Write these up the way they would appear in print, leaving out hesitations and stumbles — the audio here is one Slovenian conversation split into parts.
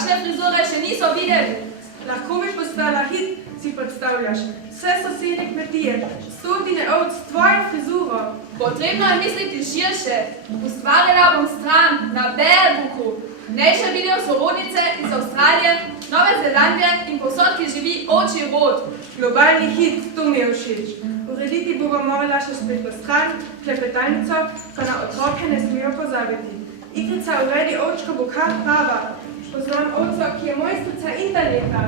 Takšne frizure še niso videli. Lahko bi postala hit, si predstavljaš. Vse sosednje kmetije, stotine ovc, tvojo frizuro. Potrebno je misliti širše. Ustvarila bom stran na Bærbuchu. V njej še vidijo sorodnice iz Avstralije, Nove Zelandije in povsod, ki živi očji rod. Globalni hit, to mi je všeč. Urediti bomo morala še spletno stran, klepetalnico, pa na otroke ne smejo pozabiti. Igrica uredi ovčko bo kar prava. Poznam ovco, ki je mojstrica interneta.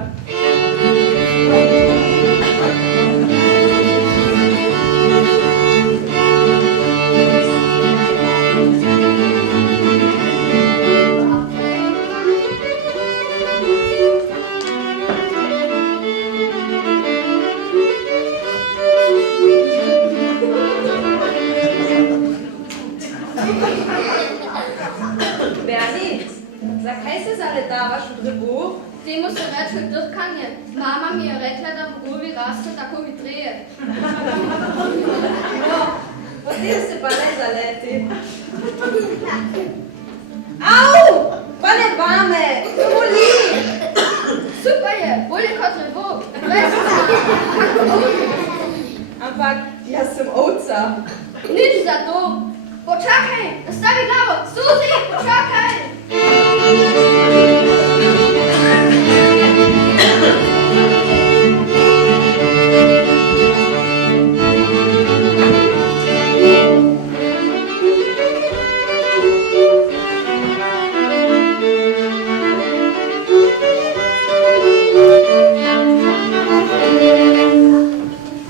Zakaj se zaledavaš v drevo? Temu se reče drkanje. Mama mi je rekla, da v govi raste tako hitreje. No, potem se pa ne zaleti. Au! Pa ne vame! To boli! Super je, bolje kot drevo. Ampak jaz sem ovca. Nič za to. Počakaj, nastavi glavo. Suzi, počakaj!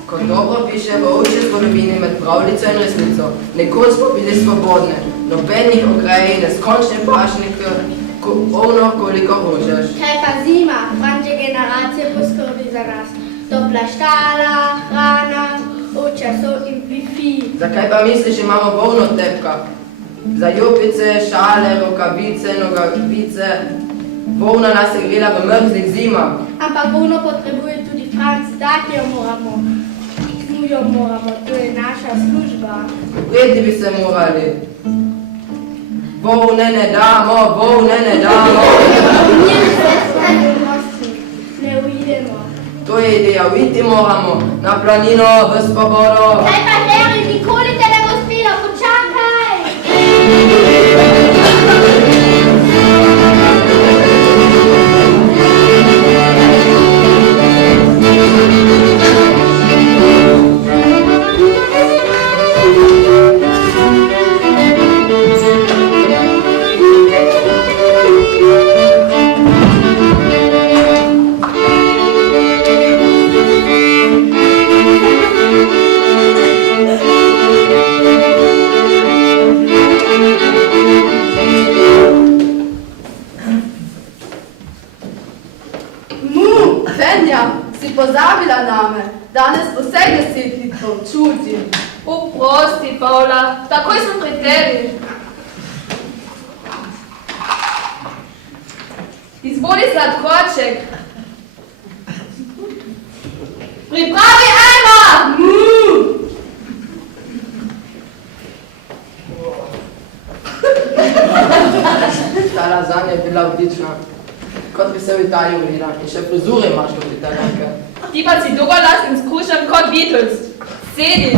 Kot dobro piše v ovčji zgodovini med pravljico in resnico, nekoč smo bili svobodne, nobenih ograj, neskončne pašnike, ovno, koliko hočeš. Kaj pa zima, mlajše generacije poskrbi za nas. Topla štala, hrana, ovčja sol in Wi-Fi. Zakaj pa misliš, imamo volno tepka? Za jopice, šale, rokavice, nogavice, volna nas je grela v mrzlih zimah. Ampak volno potrebuje tudi Franc, dati jo moramo. To je naša služba. Upreti bi se morali. Volne ne damo, volne ne damo. Ne uidemo. To je ideja, uiti moramo, na planino, v svobodo. Kaj pa Harry, nikoli te ne bo spila, počakaj! Pozabila name, danes vse 10 litrov čutim. Oprosti, Pavla, takoj sem pri tebi. Izvoli sladkoček. Pripravi Alma! Ta lazanja je bila odlična. Kot bi se v Italiji urila in še frizure imaš kot Italijanke. Ti pa si dolgolas in skušan kot Beatles. Sedi,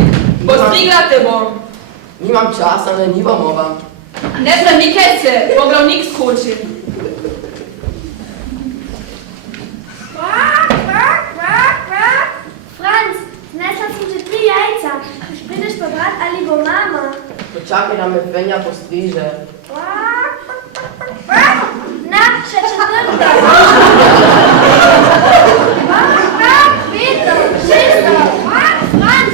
postrigla te bom. Nimam časa, ne niva mova. Ne premikaj se, poglavnik skoči. Franc, znesla sem že 3 jajca. Už prideš pa brat ali bo mama? Počakaj, da me Fenja postriže. Na, še 4. Peto, 6. Franc,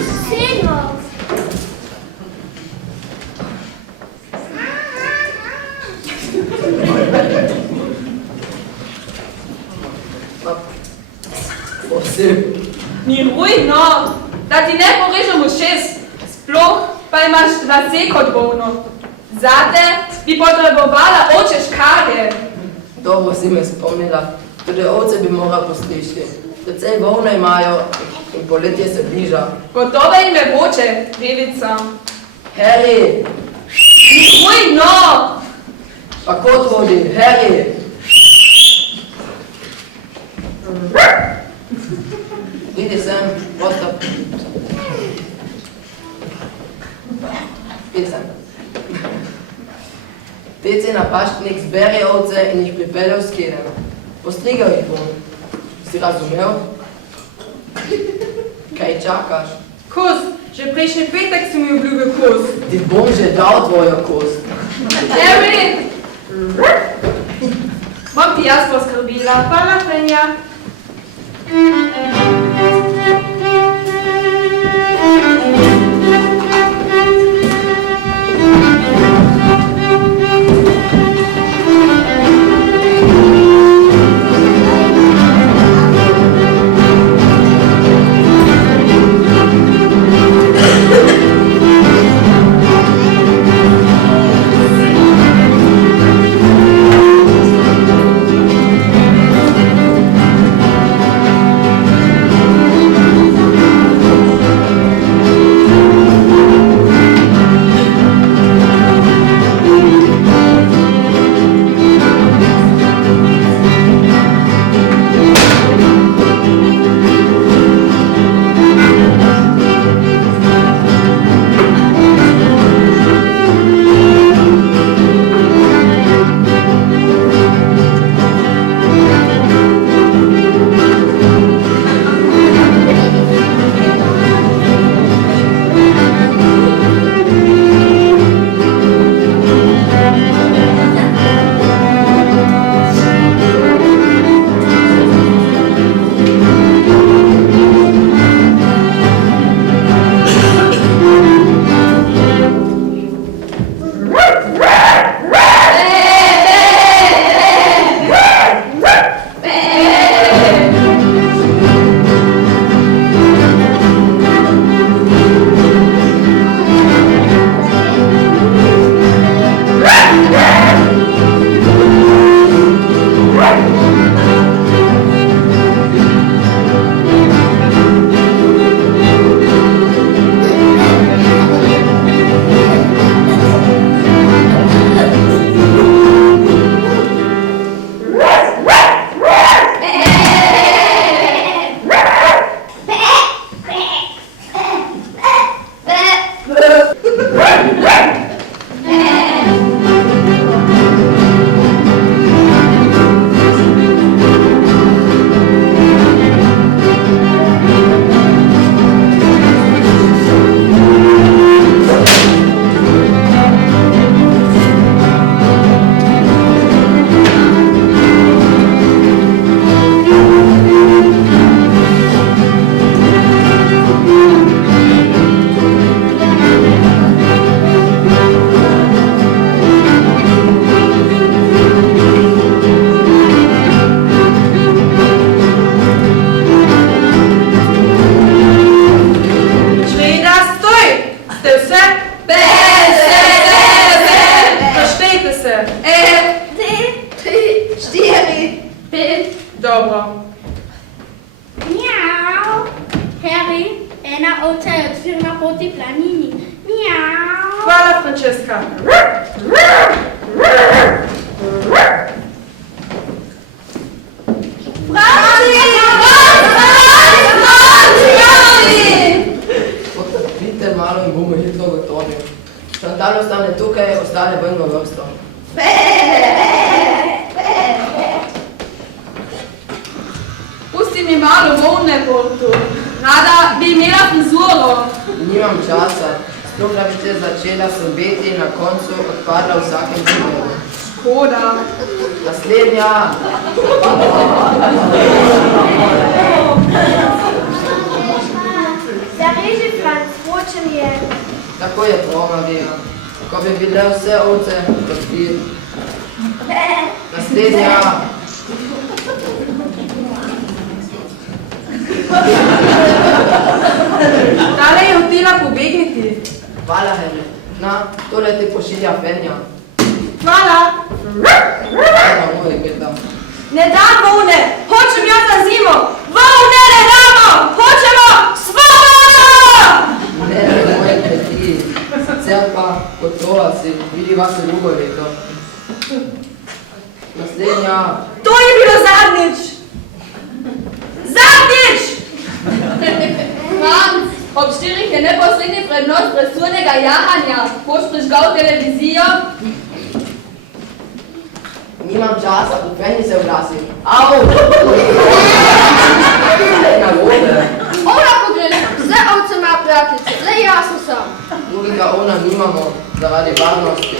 7. Miruj, no, da ti ne porežem ušes. Sploh pa imaš lase kot bolno. Zate bi potrebovala ovčje škarje. Dobro si me spomnila, tudi ovce bi morala postrižiti. Precej volne imajo in poletje se bliža. Gotovo jim je vroče, devica. Harry! Miruj, no! Pa kot vodi, Harry! Pridi sem, postop. Pridi sem. Teci na paštnik zberi ovce in jih pripelje v skedem. Postrigal jih bom. Si razumel? Kaj čakaš? Kost, že prejšnji petek si mi obljubil kost. Ti bom že dal tvojo kost. Harry! Bom ti jaz poskrbila. Hvala, Fenja. Dobro. Miau. Harry, ena ovca je odvirna proti planini. Miau. Hvala, Francesca. Potrpite malo in bomo hitro gotovi. Chantal ostane tukaj, ostane ven v vrsto. Pusti mi malo volne, Portu. Rada bi imela frizuro. Nimam časa. Sploh da bi te začela srbeti in na koncu odpadla v vsakem primeru. Škoda. Naslednja. Zareži, Franc, vroče mi je. Tako je Romavi. Ko bi bile vse ovce kot ti. Naslednja. Tale je hotela pobegniti. Hvala, Henry. Na, tole ti pošilja Fenja. Hvala. Hvala, moj gledam. Ne dam volne, hočem jo za zimo. Volne ne damo, hočemo svobodo! Ne, moje kmetiji. Sicer pa otroci, vidi vas drugo leto. Naslednja. To je bilo zadnjič. Franc, ob štirih je neposredni prednost presudnega jahanja, boš prižgal televizijo? Nimam časa, dokaj se oglasim. Au! Na vode. Ona pogreli, vse ovce ima prijateljice, le jaz sem. Drugega ona nimamo, zaradi varnosti.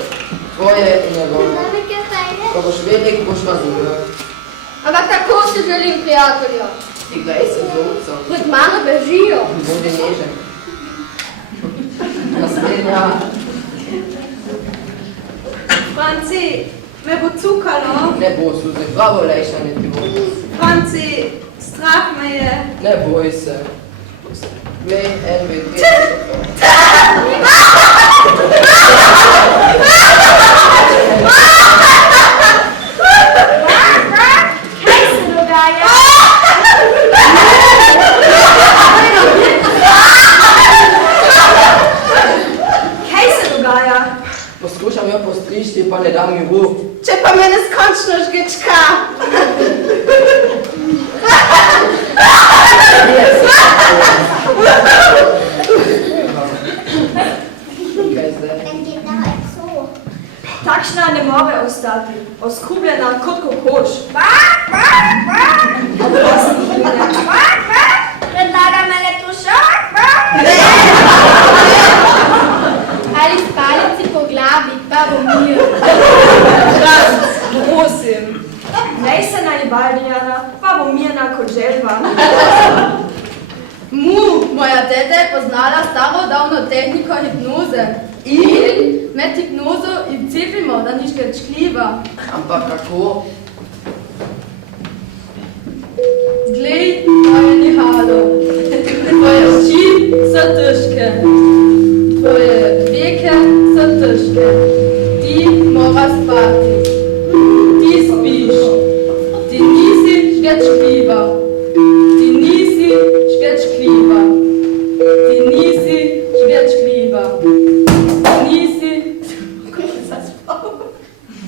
Tvoje in njegove. Ko boš velik, boš razumel. Ampak tako si želim, prijatelja. Igraj se z ovcem. Pred mano bežijo. Bodi nežen. Naslednja. Franci, me bo cukalo. Ne bo, Suzi, pravo lejšanje ti bo. Franci, strah me je. Ne boj se. 2, 1, 2, 3. Kaj se dogaja? Kaj se dogaja? Poskušam jo postrišti, pa ne dam miru. Če pa me neskončno žgečka. Kaj zdaj? Takšna ne more ostati, oskubljena kot kokoš. Predlagam elektrošok. Ali s palici po glavi, pa bo mir. Prosim. Nej se najbaljena, pa bo mirna kot želva. Moja teta je poznala starodavno tehniko hipnoze. In med hipnozo in cepimo, da ni škrčkljiva. Ampak kako? Glej, moje nihalo. Tvoje oči so težke. Tvoje veke so težke. Ti mora spati. Ti spiš. Ti nisi škrčkljiva. Ti nisi škrčkljiva. Ti nisi škrčkljiva. Nisi...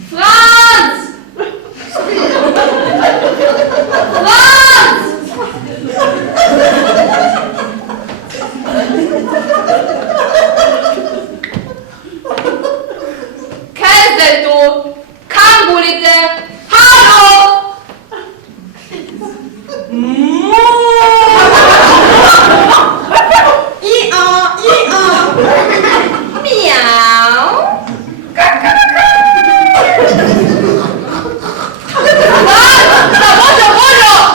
Franc! Franc! Kaj je zdaj to? Kam volite? Halo!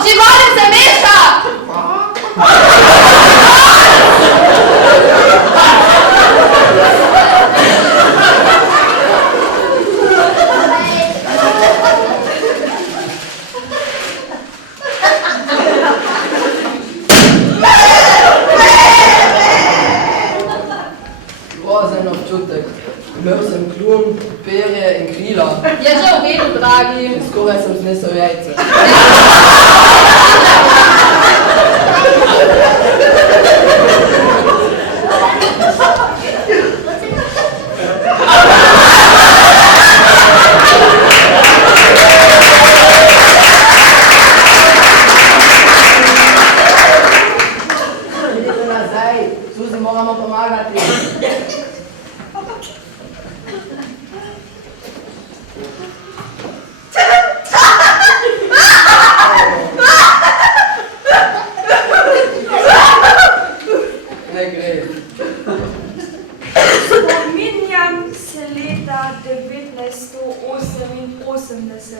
Živali se meša! Grozen občutek. Imel sem kljun, perje in krila. Je že v redu, dragi. In skoraj sem znesel jajce. Idite nazaj, Suzi, moramo pomagati. Ne gre. Spominjam se leta 1988.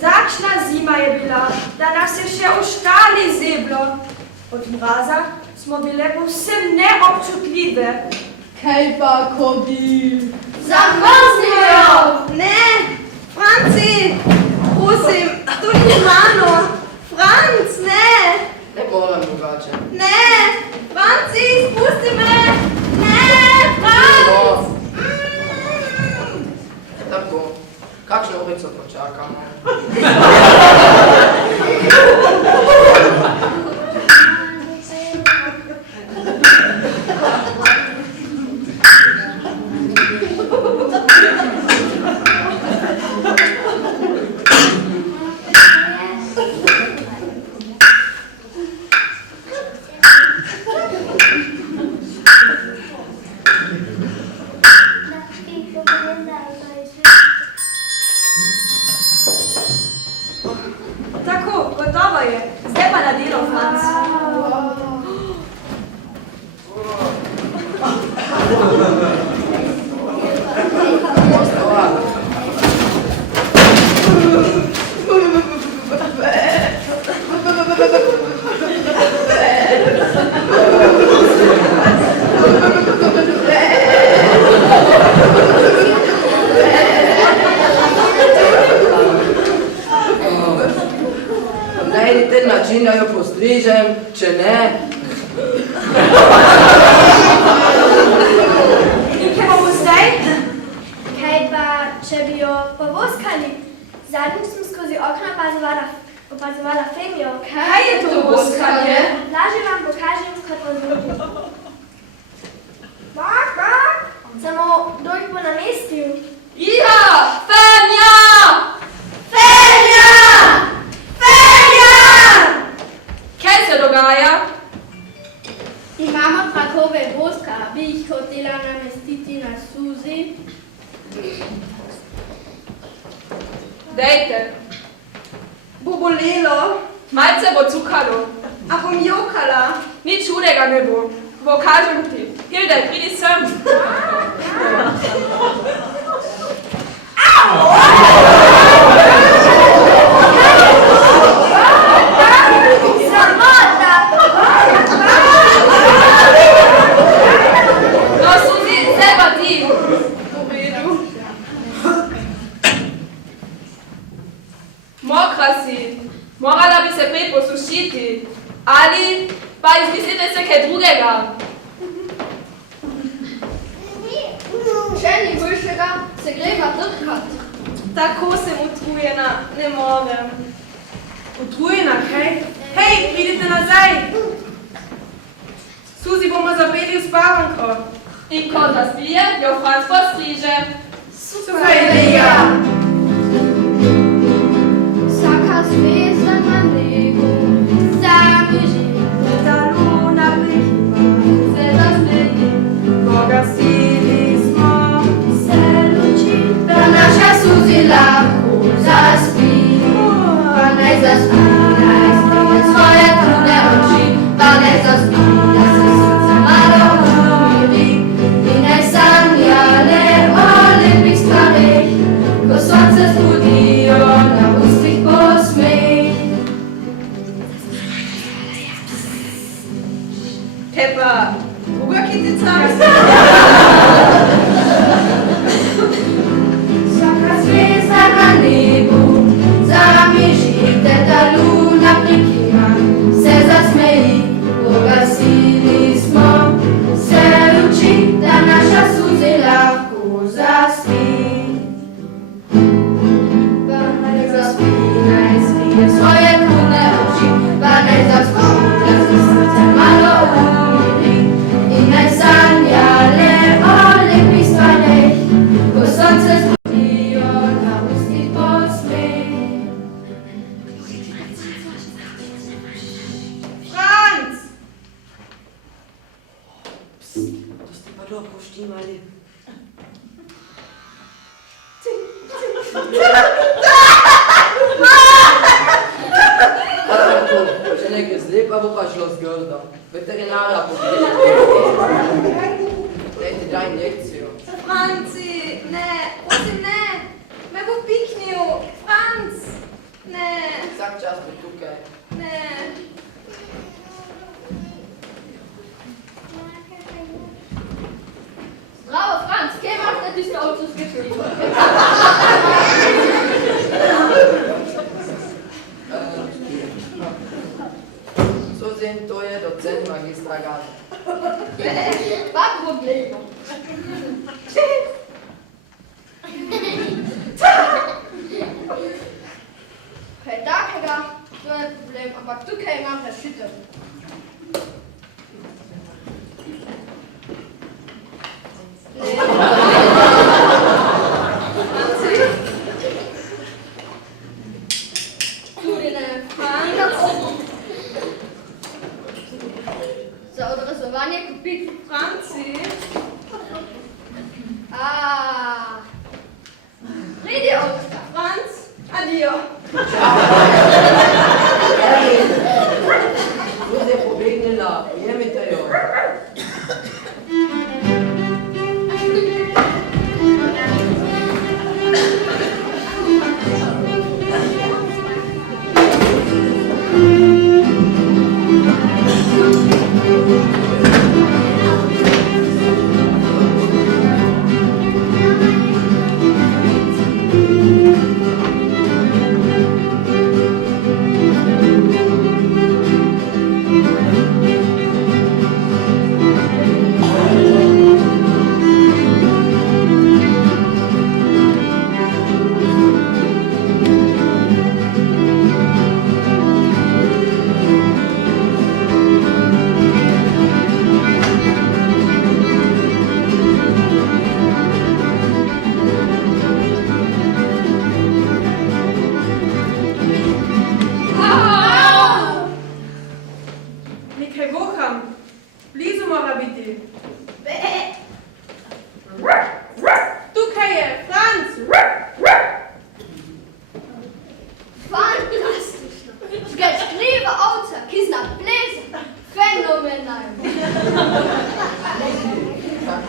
Takšna zima je bila, da nas je še v štali zeblo. Od mraza smo bile povsem neobčutljive. Kaj pa, ko bi... Zamrznijo! Ne! Franci! Prosim, to ni mano! Franc, ne! Ne morem drugače. Ne! Franci, spusti me! Ne! Franc! Tako. Kakšno urico počakamo? Zadnjič sem skozi okno opazovala Femijo. Kaj je to, boskanje? Lažje vam pokažem, kot vam zvoči. Bak, bak! Samo kdo jih bo namestil? Iha! Fenja! Fenja! Fenja! Kaj se dogaja? Imamo trakove voska, bi jih hotela namestiti na Suzi. Dejte, Bo bolelo, malce bo cukalo. a bom jokala. Nič hudega ne bo. Pokažem ti. Hilde, pridi sem. Sramota! No, Suzi, zdaj pa ti. Mokra si. Morala bi se prej posušiti. Ali pa izmislite se kaj drugega. Še ni boljšega, se greva trkat. Tako sem utrujena, ne morem. Utrujena, kaj? Hej, pridite nazaj! Suzi, bomo zapeli v spavanko. In ko zaspije, jo Franc postriže. Super ideja! Vsaka zvezda na nebu zamiži, Ta luna prikiva, Se zasmeji. Boga sili smo, se luči, da naša Suzi lahko zaspi. Pa naj zaspi, naj skrije svoje trudne oči, pa naj zaspi, da se srce malo umiri. In naj sanja le o lepih stvareh, ko sonce zbudijo na ustih posmeh. Kaj pa druga kitica? Vsaka zvezda na nebu zamižite, da luna prikiva, se zasmeji, pogasili smo, se luči, da naša Suzi lahko zaspi. Pa naj zaspi, naj skrije svoje trudne oči, pa naj zaspi, da se srce malo umiri. In naj sanja le o lepih stvareh, ko sonce zbudijo na ustih posmeh. Franc! To ste pa dobro štimali. Če nekaj zlepa, bo pa šlo zgrdo. Veterinara pogledajte. Dajte, daj injekcijo. Franci, ne, prosim ne, me bo piknil, Franc, ne, Vsak čas bo tukaj. ne. Bravo, Franc, kje imaš da tisto ovco skriptivo? Suzi, to je docent magistra Gaza. Pa problemo. Kaj takega, to je problem, ampak tukaj imam rešitev. Tudi ne, Za odrezovanje kopit Franci,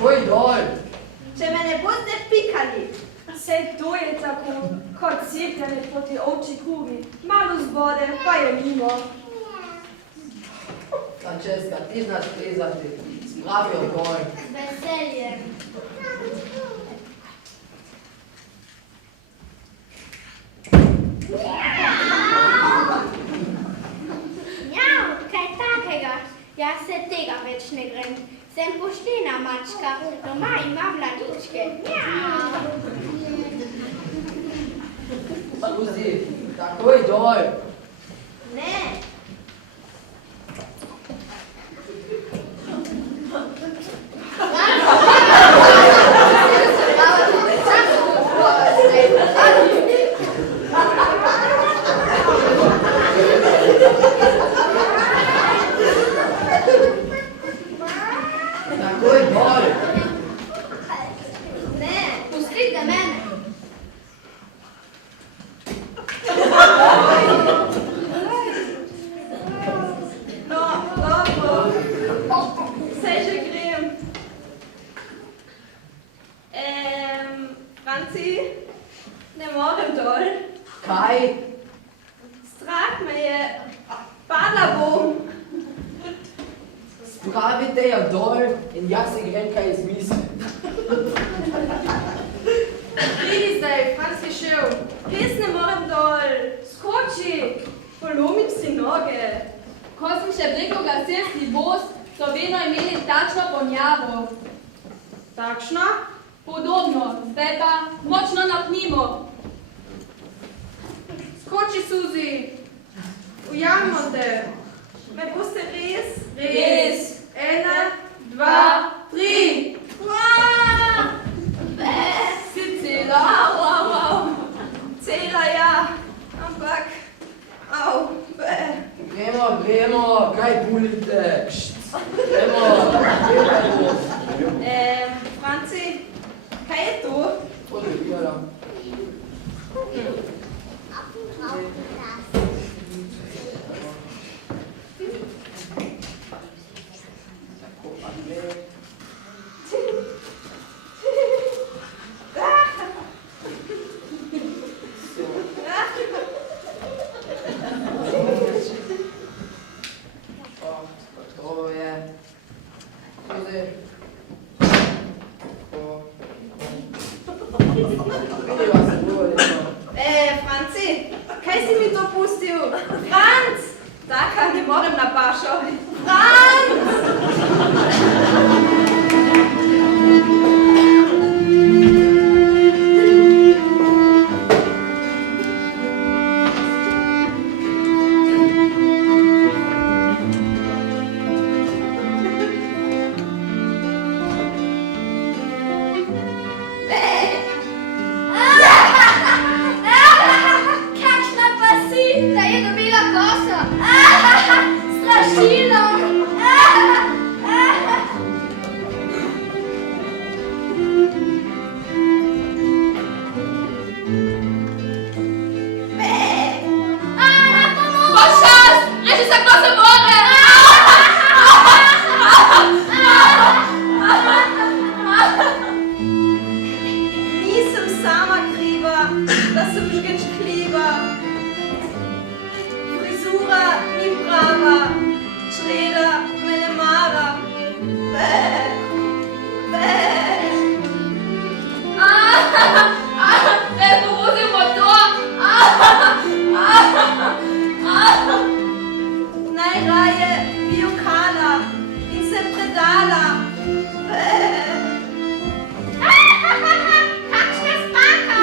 Takoj dol. Če me ne boste pikali. Sej to je tako, kot cepljanje proti ovči kugi. Malo zbode, pa je mimo. Francesca, ti znaš plezati. Spravi jo dol. Z veseljem. Mjav, kaj takega? Jaz se tega več ne grem. Sem poštena mačka, doma imam mladičke. Mjav. Suzi, takoj dol. Ne. Takoj dol. Ne, pustite mene. No, dobro. Sej že grem. Franci, ne morem dol. Kaj? Strah me je. Padla bom. Spravite jo dol in jaz si grem kaj izmisliti. Pridi zdaj, Franc je šel. Res ne morem dol. Skoči. Polomim si noge. Ko sem še rekel gasilski voz, so vedno imeli takšno ponjavo. Takšno? Podobno, zdaj pa močno napnimo. Skoči, Suzi. Ujamemo te. Me boste res? Res. 1, 2, 3. Si cela? Au. Cela, ja. Ampak, au, Gremo, kaj bulite? Gremo, Franci, kaj je to? Odbiram. Tako, pa gledaj. To je... Suzi. Vidiva se bolje. Franci, kaj si mi to pustil? Franc! Taka, ne morem na pašo. Franc! Kakšna pa si? Da je dobila koso. Strašilo. Pošast! Reči se, kdo se more! Nisem sama kriva, da sem žgečkljiva. Frizura ni prava, čreda me ne mara. Ne, povozil motor! Najraje bi jokala in se predala. Kakšna spaka.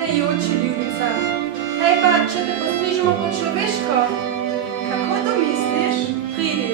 Ne joči, ljubica. Kaj pa, če te postrižemo po človeško? Kako to misliš? Pridi.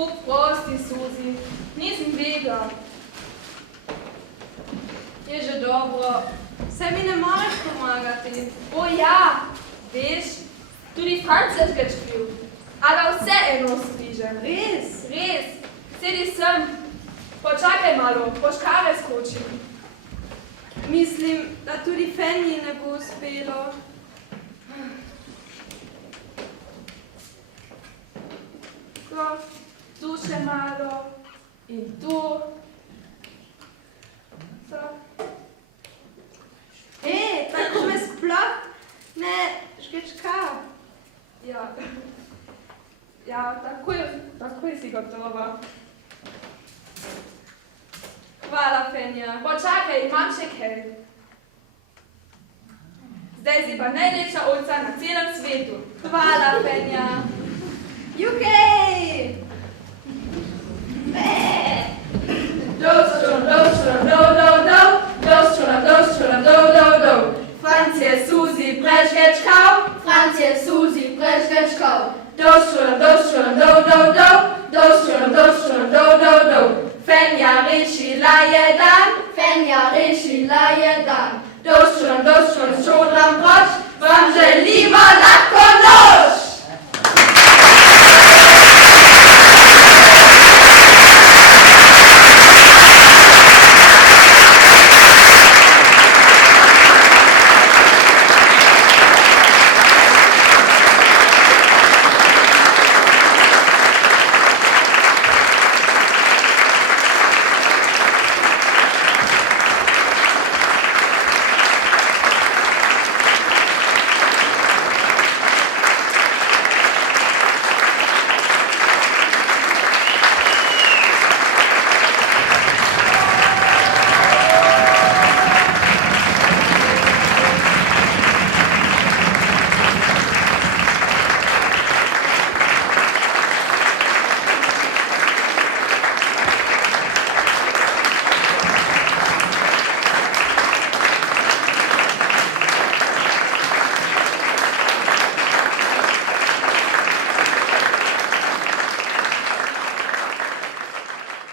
Kup prosti, Suzi. Nisem vedela. Je že dobro. Se mi ne moreš pomagati. O ja, veš, tudi Francet več kriv. A vse eno strižem. Res? Res, sedi sem. Počakaj malo, po škare skočim. Mislim, da tudi Fenji ne bo uspelo. Tako, tu še malo in tu. So. Tako me sploh ne žgečka. Ja, ja, takoj si gotova. Hvala, Fenja. Počakaj, imam še kaj. Zdaj si pa najlepša ovca na celem svetu. Hvala, Fenja. Jukej! Franz je Suzi prežgečkal. Franz je Suzi prežgečkal. Fenja rešila je dan. Fenja rešila je dan. Šodram proč, vam želimo lahko noč.